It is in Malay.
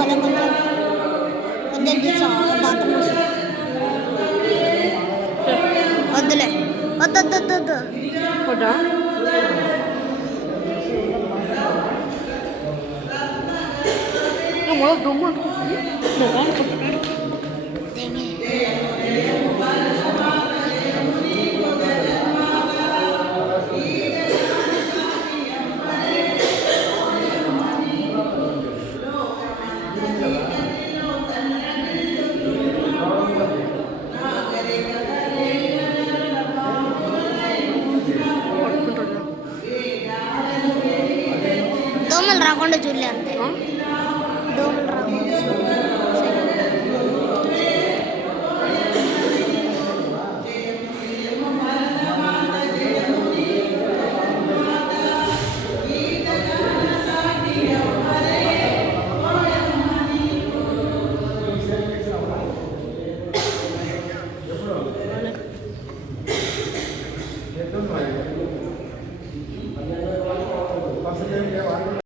ale potem odejdzie co od daty może. Odle. Oto, to, to, to. Poda. No, może w domu, ale to No, mam to. Dzień dobry. Normal ராகோண்ட ஜூலியா இருந்து